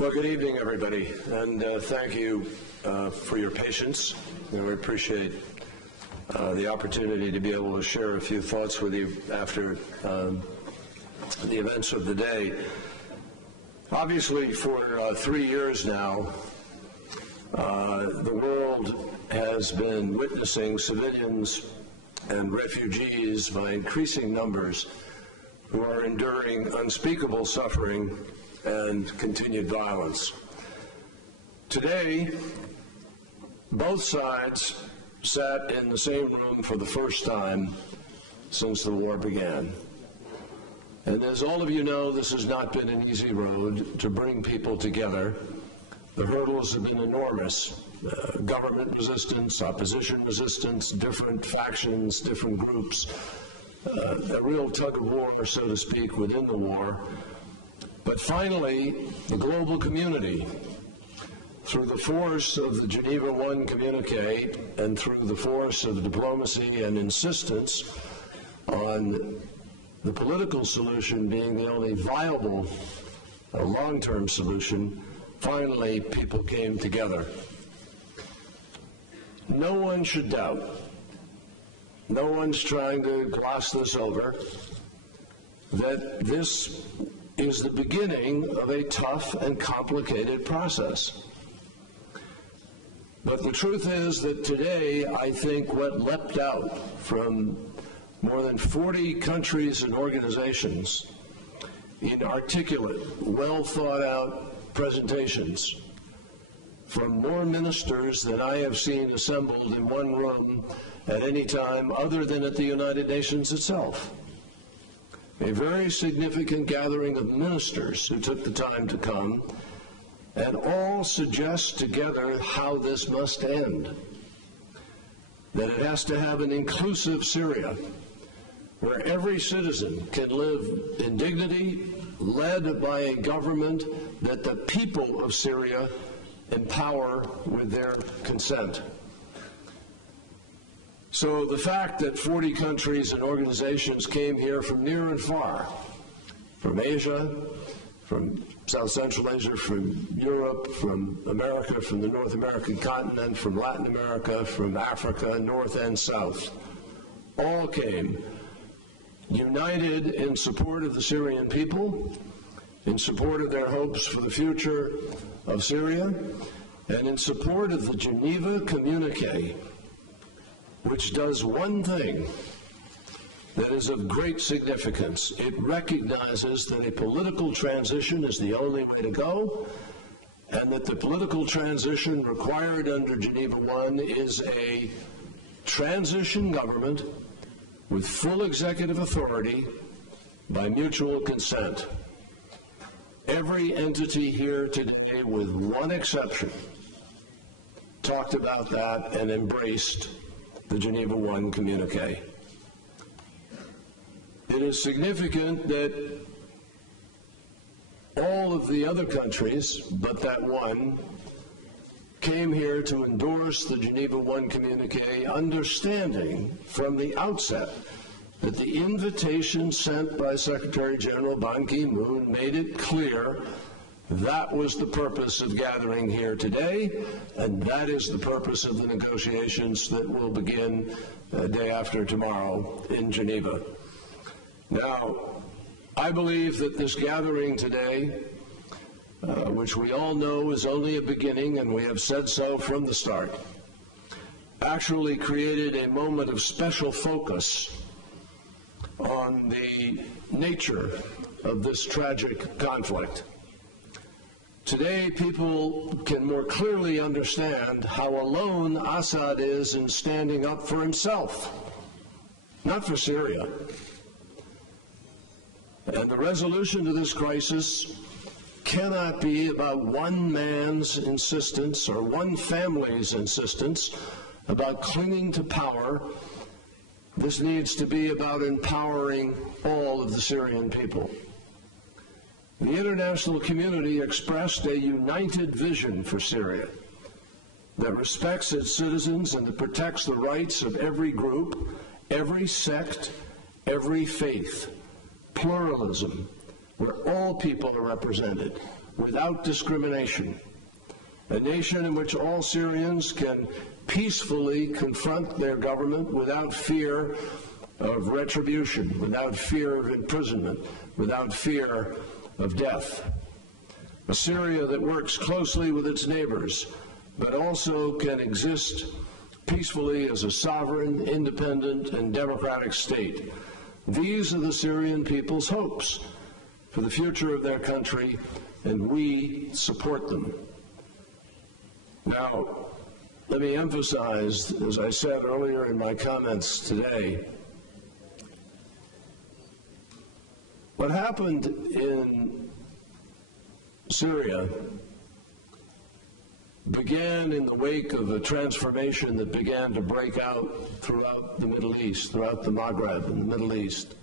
Well, good evening, everybody, and thank you for your patience. We appreciate the opportunity to be able to share a few thoughts with you after the events of the day. Obviously, for 3 years now, the world has been witnessing civilians and refugees by increasing numbers who are enduring unspeakable suffering and continued violence. Today, both sides sat in the same room for the first time since the war began. And as all of you know, this has not been an easy road to bring people together. The hurdles have been enormous. Government resistance, opposition resistance, different factions, different groups, a real tug of war, so to speak, within the war. But finally, the global community, through the force of the Geneva I communique and through the force of diplomacy and insistence on the political solution being the only viable long-term solution, finally people came together. No one should doubt, no one's trying to gloss this over, that this is the beginning of a tough and complicated process. But the truth is that today, I think what leapt out from more than 40 countries and organizations in articulate, well-thought-out presentations from more ministers than I have seen assembled in one room at any time other than at the United Nations itself. A very significant gathering of ministers who took the time to come and all suggest together how this must end. That it has to have an inclusive Syria where every citizen can live in dignity, led by a government that the people of Syria empower with their consent. So the fact that 40 countries and organizations came here from near and far, from Asia, from South Central Asia, from Europe, from America, from the North American continent, from Latin America, from Africa, North and South, all came united in support of the Syrian people, in support of their hopes for the future of Syria, and in support of the Geneva Communique, which does one thing that is of great significance. It recognizes that a political transition is the only way to go, and that the political transition required under Geneva I is a transition government with full executive authority by mutual consent. Every entity here today, with one exception, talked about that and embraced the Geneva I communique. It is significant that all of the other countries, but that one, came here to endorse the Geneva I communique, understanding from the outset that the invitation sent by Secretary General Ban Ki-moon made it clear that was the purpose of gathering here today, and that is the purpose of the negotiations that will begin day after tomorrow in Geneva. Now, I believe that this gathering today, which we all know is only a beginning, and we have said so from the start, actually created a moment of special focus on the nature of this tragic conflict. Today, people can more clearly understand how alone Assad is in standing up for himself, not for Syria. And the resolution to this crisis cannot be about one man's insistence or one family's insistence about clinging to power. This needs to be about empowering all of the Syrian people. The international community expressed a united vision for Syria that respects its citizens and that protects the rights of every group, every sect, every faith. Pluralism, where all people are represented, without discrimination, a nation in which all Syrians can peacefully confront their government without fear of retribution, without fear of imprisonment, without fear of death. A Syria that works closely with its neighbors, but also can exist peacefully as a sovereign, independent, and democratic state. These are the Syrian people's hopes for the future of their country, and we support them. Now, let me emphasize, as I said earlier in my comments today, what happened in Syria began in the wake of a transformation that began to break out throughout the Middle East, throughout the Maghreb and the Middle East.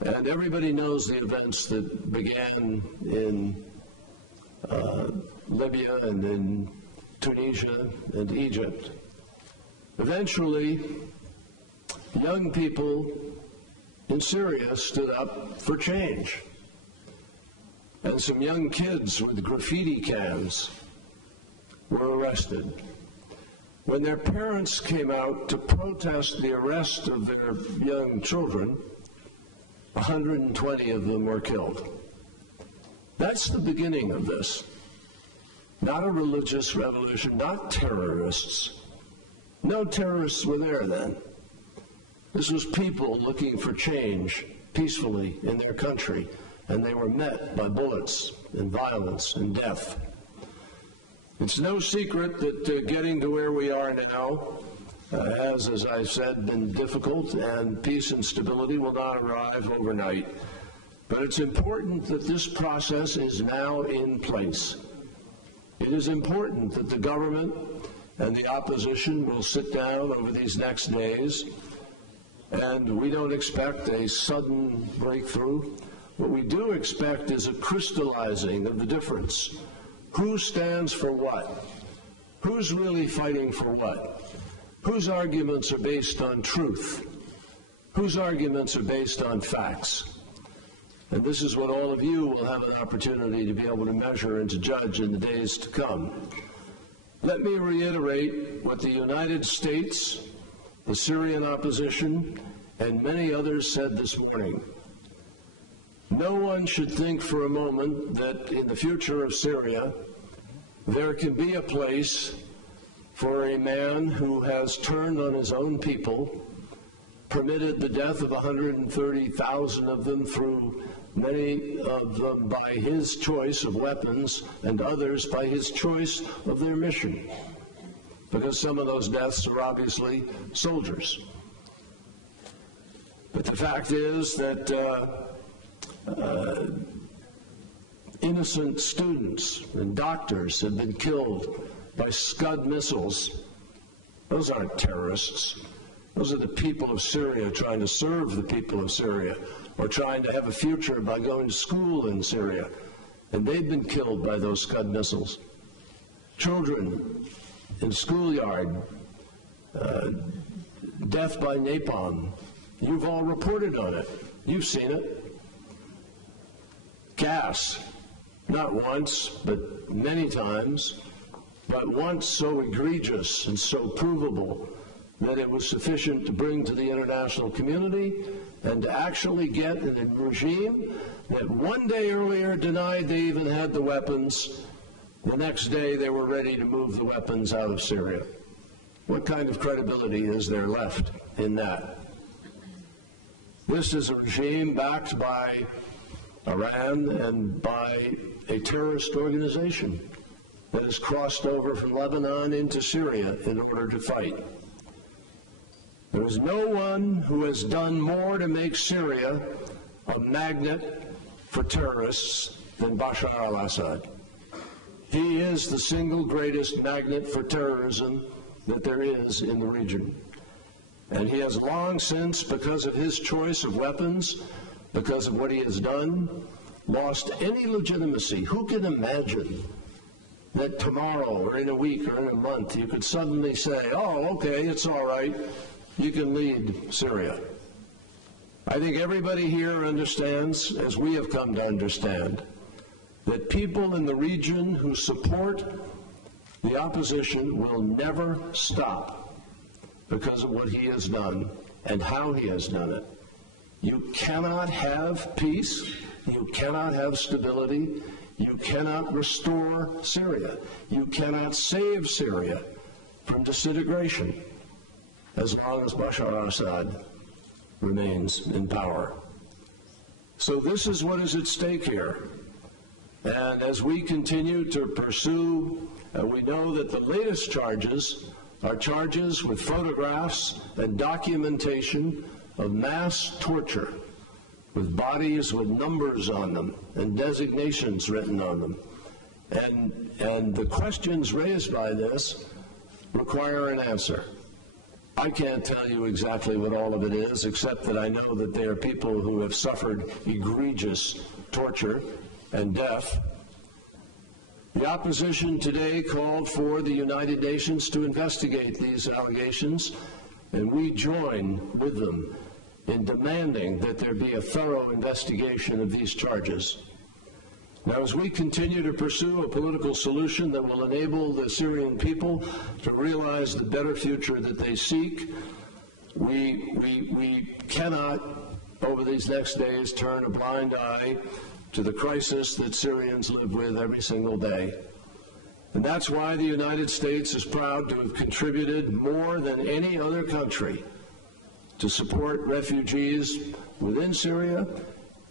And everybody knows the events that began in Libya and in Tunisia and Egypt. Eventually, young people in Syria stood up for change. And some young kids with graffiti cans were arrested. When their parents came out to protest the arrest of their young children, 120 of them were killed. That's the beginning of this. Not a religious revolution, not terrorists. No terrorists were there then. This was people looking for change peacefully in their country, and they were met by bullets and violence and death. It's no secret that getting to where we are now has, as I said, been difficult, and peace and stability will not arrive overnight. But it's important that this process is now in place. It is important that the government and the opposition will sit down over these next days, and we don't expect a sudden breakthrough. What we do expect is a crystallizing of the difference. Who stands for what? Who's really fighting for what? Whose arguments are based on truth? Whose arguments are based on facts? And this is what all of you will have an opportunity to be able to measure and to judge in the days to come. Let me reiterate what the United States, the Syrian opposition, and many others said this morning. No one should think for a moment that in the future of Syria, there can be a place for a man who has turned on his own people, permitted the death of 130,000 of them through many of them by his choice of weapons and others by his choice of their mission, because some of those deaths are obviously soldiers. But the fact is that innocent students and doctors have been killed by Scud missiles. Those aren't terrorists. Those are the people of Syria trying to serve the people of Syria, or trying to have a future by going to school in Syria. And they've been killed by those Scud missiles. Children in schoolyard, death by napalm. You've all reported on it. You've seen it. Gas, not once, but many times, but once so egregious and so provable that it was sufficient to bring to the international community and to actually get a regime that one day earlier denied they even had the weapons. The next day they were ready to move the weapons out of Syria. What kind of credibility is there left in that? This is a regime backed by Iran and by a terrorist organization that has crossed over from Lebanon into Syria in order to fight. There is no one who has done more to make Syria a magnet for terrorists than Bashar al-Assad. He is the single greatest magnet for terrorism that there is in the region. And he has long since, because of his choice of weapons, because of what he has done, lost any legitimacy. Who can imagine that tomorrow or in a week or in a month you could suddenly say, oh, okay, it's all right, you can lead Syria? I think everybody here understands, as we have come to understand, that people in the region who support the opposition will never stop because of what he has done and how he has done it. You cannot have peace, you cannot have stability, you cannot restore Syria, you cannot save Syria from disintegration as long as Bashar al-Assad remains in power. So this is what is at stake here. And as we continue to pursue, we know that the latest charges are charges with photographs and documentation of mass torture, with bodies with numbers on them and designations written on them. And the questions raised by this require an answer. I can't tell you exactly what all of it is, except that I know that there are people who have suffered egregious torture and death. The opposition today called for the United Nations to investigate these allegations, and we join with them in demanding that there be a thorough investigation of these charges. Now, as we continue to pursue a political solution that will enable the Syrian people to realize the better future that they seek, we cannot, over these next days, turn a blind eye to the crisis that Syrians live with every single day. And that's why the United States is proud to have contributed more than any other country to support refugees within Syria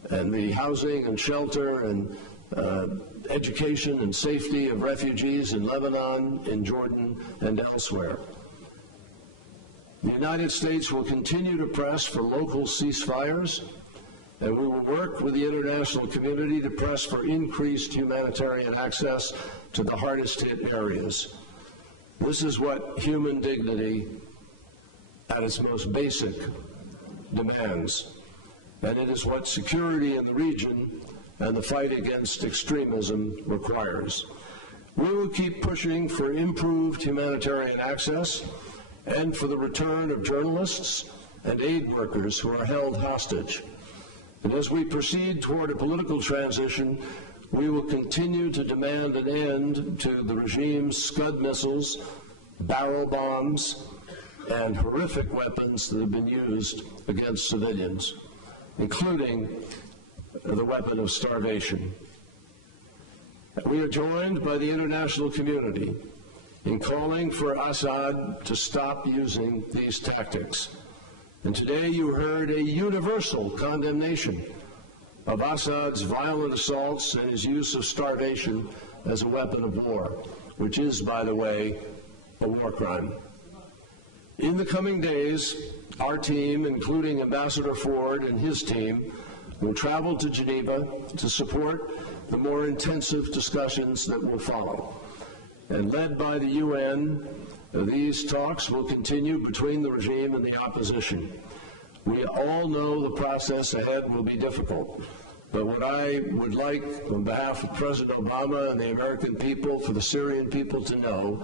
and the housing and shelter and education and safety of refugees in Lebanon, in Jordan, and elsewhere. The United States will continue to press for local ceasefires, and we will work with the international community to press for increased humanitarian access to the hardest hit areas. This is what human dignity at its most basic demands, and it is what security in the region and the fight against extremism requires. We will keep pushing for improved humanitarian access and for the return of journalists and aid workers who are held hostage. And as we proceed toward a political transition, we will continue to demand an end to the regime's Scud missiles, barrel bombs, and horrific weapons that have been used against civilians, including the weapon of starvation. We are joined by the international community in calling for Assad to stop using these tactics. And today you heard a universal condemnation of Assad's violent assaults and his use of starvation as a weapon of war, which is, by the way, a war crime. In the coming days, our team, including Ambassador Ford and his team, will travel to Geneva to support the more intensive discussions that will follow. And led by the UN, these talks will continue between the regime and the opposition. We all know the process ahead will be difficult, but what I would like on behalf of President Obama and the American people, for the Syrian people to know,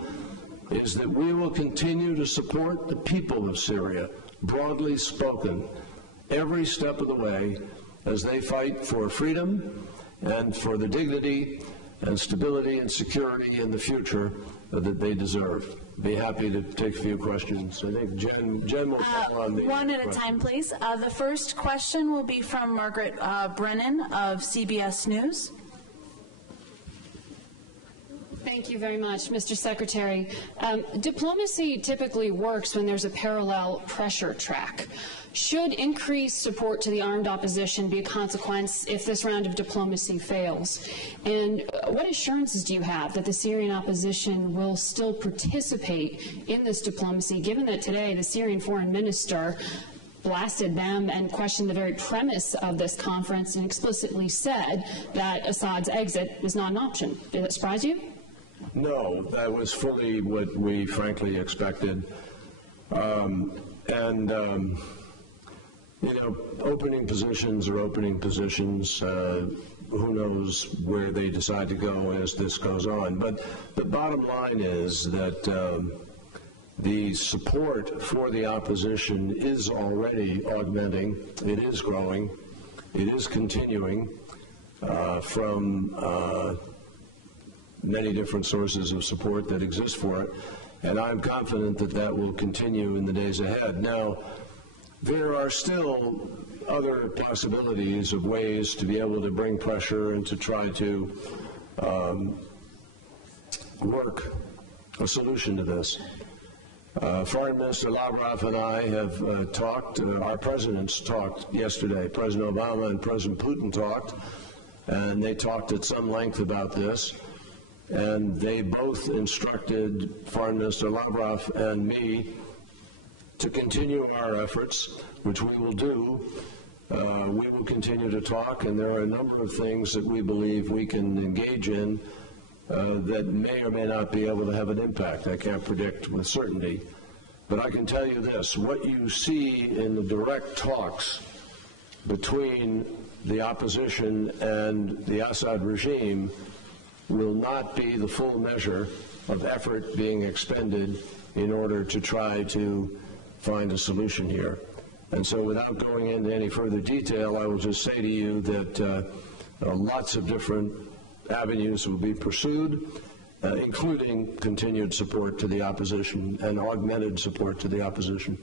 is that we will continue to support the people of Syria, broadly spoken, every step of the way, as they fight for freedom and for the dignity and stability and security in the future that they deserve. Be happy to take a few questions. I think Jen will call on the one at a time, please. The first question will be from Margaret Brennan of CBS News. Thank you very much, Mr. Secretary. Diplomacy typically works when there's a parallel pressure track. Should increased support to the armed opposition be a consequence if this round of diplomacy fails? And what assurances do you have that the Syrian opposition will still participate in this diplomacy, given that today the Syrian foreign minister blasted them and questioned the very premise of this conference and explicitly said that Assad's exit is not an option? Did that surprise you? No, that was fully what we frankly expected. You know, opening positions are opening positions. Who knows where they decide to go as this goes on. But the bottom line is that the support for the opposition is already augmenting. It is growing. It is continuing. from many different sources of support that exist for it, and I'm confident that that will continue in the days ahead. Now, there are still other possibilities of ways to be able to bring pressure and to try to work a solution to this. Foreign Minister Lavrov and I have talked, our presidents talked yesterday. President Obama and President Putin talked, and they talked at some length about this, and they both instructed Foreign Minister Lavrov and me to continue our efforts, which we will do. We will continue to talk, and there are a number of things that we believe we can engage in that may or may not be able to have an impact. I can't predict with certainty. But I can tell you this, what you see in the direct talks between the opposition and the Assad regime will not be the full measure of effort being expended in order to try to find a solution here. And so without going into any further detail, I will just say to you that lots of different avenues will be pursued, including continued support to the opposition and augmented support to the opposition.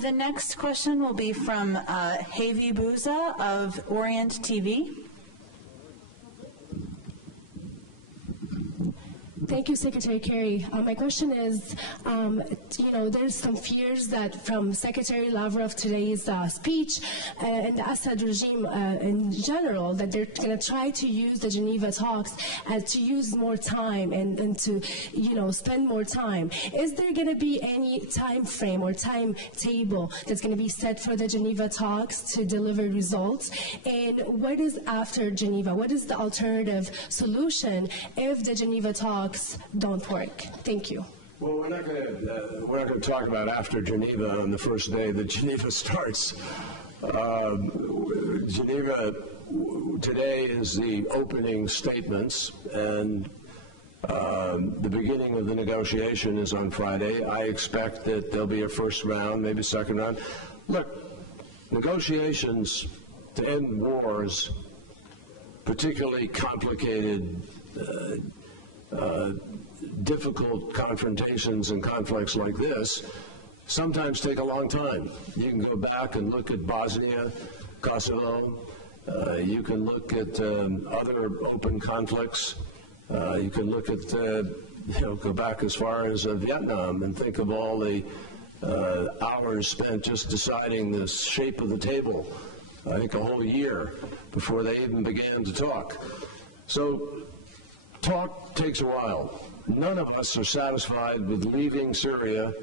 The next question will be from Havi Bouza of Orient TV. Thank you, Secretary Kerry. My question is, there's some fears that from Secretary Lavrov today's speech and the Assad regime in general, that they're going to try to use the Geneva talks to use more time and to, spend more time. Is there going to be any time frame or timetable that's going to be set for the Geneva talks to deliver results? And what is after Geneva? What is the alternative solution if the Geneva talks don't work? Thank you. Well, we're not going to talk about after Geneva on the first day that Geneva starts. Geneva today is the opening statements, and the beginning of the negotiation is on Friday. I expect that there'll be a first round, maybe a second round. Look, negotiations to end wars, particularly complicated, difficult confrontations and conflicts like this sometimes take a long time. You can go back and look at Bosnia, Kosovo. You can look at other open conflicts. You can look at, go back as far as Vietnam and think of all the hours spent just deciding the shape of the table. I think a whole year before they even began to talk. So talk takes a while. None of us are satisfied with leaving Syria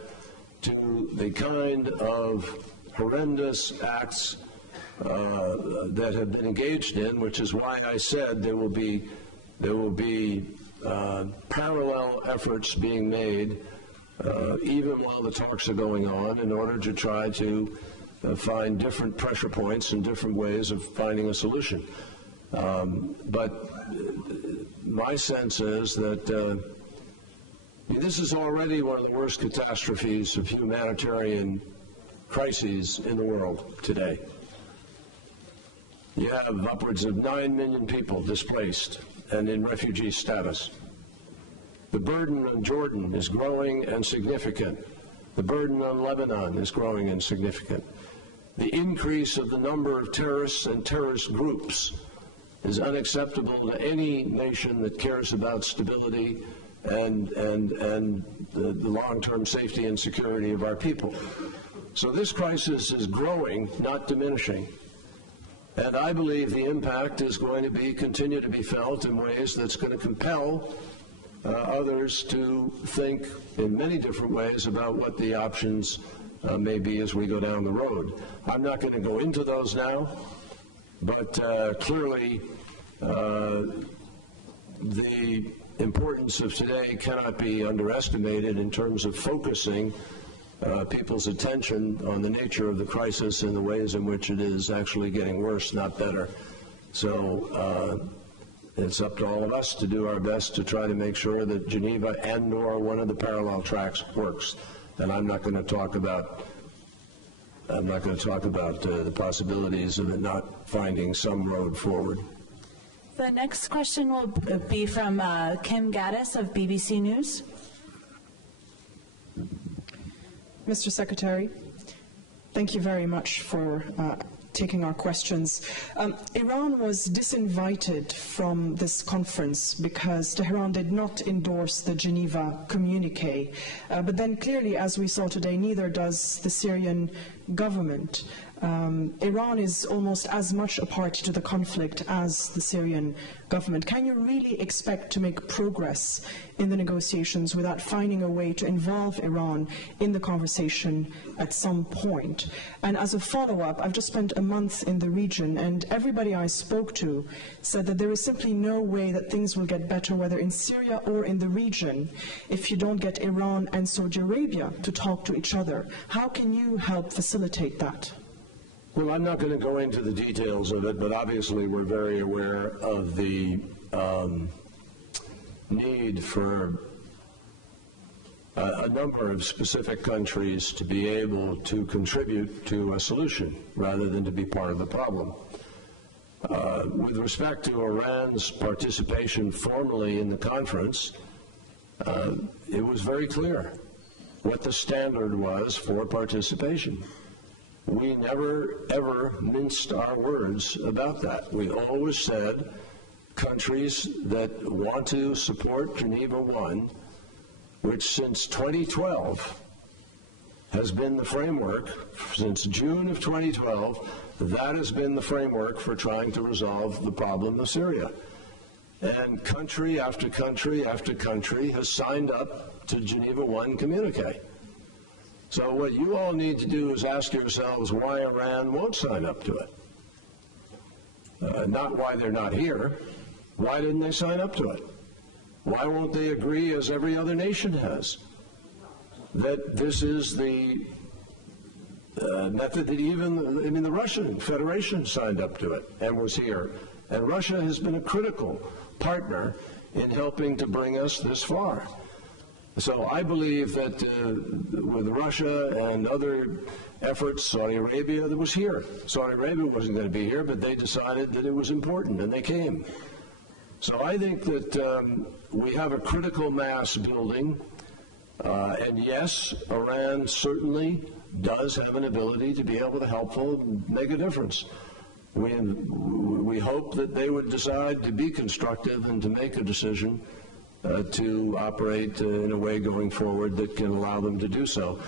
to the kind of horrendous acts that have been engaged in, which is why I said there will be parallel efforts being made even while the talks are going on in order to try to find different pressure points and different ways of finding a solution. But my sense is that this is already one of the worst catastrophes of humanitarian crises in the world today. You have upwards of 9 million people displaced and in refugee status. The burden on Jordan is growing and significant. The burden on Lebanon is growing and significant. The increase of the number of terrorists and terrorist groups is unacceptable to any nation that cares about stability and the long-term safety and security of our people. So this crisis is growing, not diminishing. And I believe the impact is going to continue to be felt in ways that's going to compel others to think in many different ways about what the options may be as we go down the road. I'm not going to go into those now, but clearly the importance of today cannot be underestimated in terms of focusing people's attention on the nature of the crisis and the ways in which it is actually getting worse, not better. So it's up to all of us to do our best to try to make sure that Geneva and or one of the parallel tracks works. And I'm not going to talk about I'm not going to talk about the possibilities of it not finding some road forward. The next question will be from Kim Gaddis of BBC News. Mr. Secretary, thank you very much for taking our questions. Iran was disinvited from this conference because Tehran did not endorse the Geneva communique. But then clearly, as we saw today, neither does the Syrian government. Iran is almost as much a party to the conflict as the Syrian government. Can you really expect to make progress in the negotiations without finding a way to involve Iran in the conversation at some point? And as a follow-up, I've just spent a month in the region, and everybody I spoke to said that there is simply no way that things will get better, whether in Syria or in the region, if you don't get Iran and Saudi Arabia to talk to each other. How can you help facilitate that? Well, I'm not going to go into the details of it, but obviously we're very aware of the need for a number of specific countries to be able to contribute to a solution rather than to be part of the problem. With respect to Iran's participation formally in the conference, it was very clear what the standard was for participation. We never, ever minced our words about that. We always said countries that want to support Geneva I, which since 2012 has been the framework, since June of 2012, that has been the framework for trying to resolve the problem of Syria. And country after country after country has signed up to Geneva I communique. So what you all need to do is ask yourselves why Iran won't sign up to it. Not why they're not here. Why didn't they sign up to it? Why won't they agree, as every other nation has, that this is the method that the Russian Federation signed up to it and was here. And Russia has been a critical partner in helping to bring us this far. So I believe that with Russia and other efforts, Saudi Arabia that was here. Saudi Arabia wasn't going to be here, but they decided that it was important, and they came. So I think that we have a critical mass building, and yes, Iran certainly does have an ability to be able to helpful, make a difference. We hope that they would decide to be constructive and to make a decision to operate in a way going forward that can allow them to do so.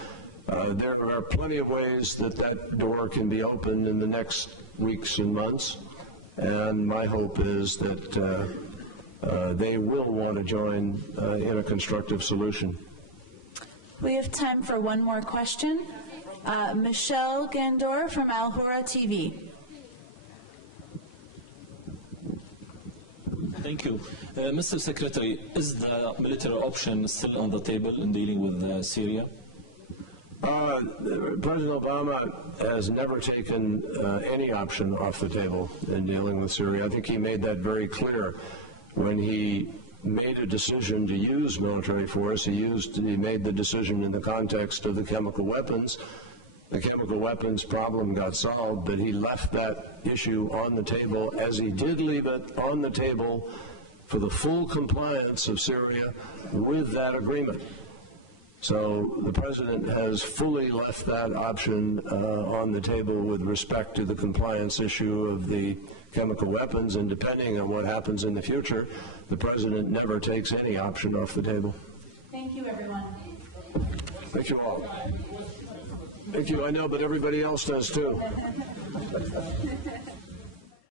There are plenty of ways that that door can be opened in the next weeks and months, and my hope is that they will want to join in a constructive solution. We have time for one more question. Michelle Gandor from Al Hura TV. Thank you. Mr. Secretary, is the military option still on the table in dealing with Syria? President Obama has never taken any option off the table in dealing with Syria. I think he made that very clear when he made a decision to use military force. He made the decision in the context of the chemical weapons. The chemical weapons problem got solved, but he left that issue on the table, as he did leave it on the table for the full compliance of Syria with that agreement. So the President has fully left that option on the table with respect to the compliance issue of the chemical weapons, and depending on what happens in the future, the President never takes any option off the table. Thank you, everyone. Thank you all. Thank you, I know, but everybody else does too.